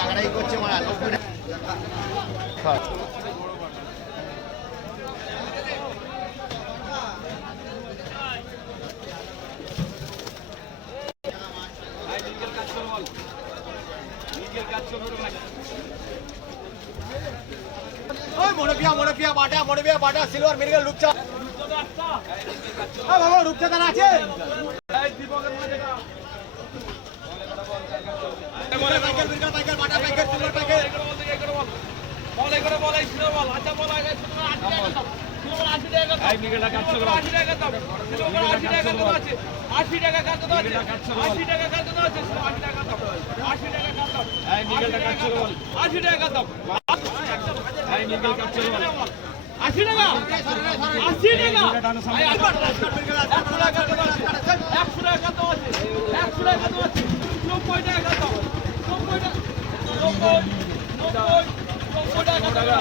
রাগারাগি করছে মারা 90 মনোপিয়া বাটা সিলভার মেডিকেল রূপচা বাবা রূপচা তারা আছে টাকা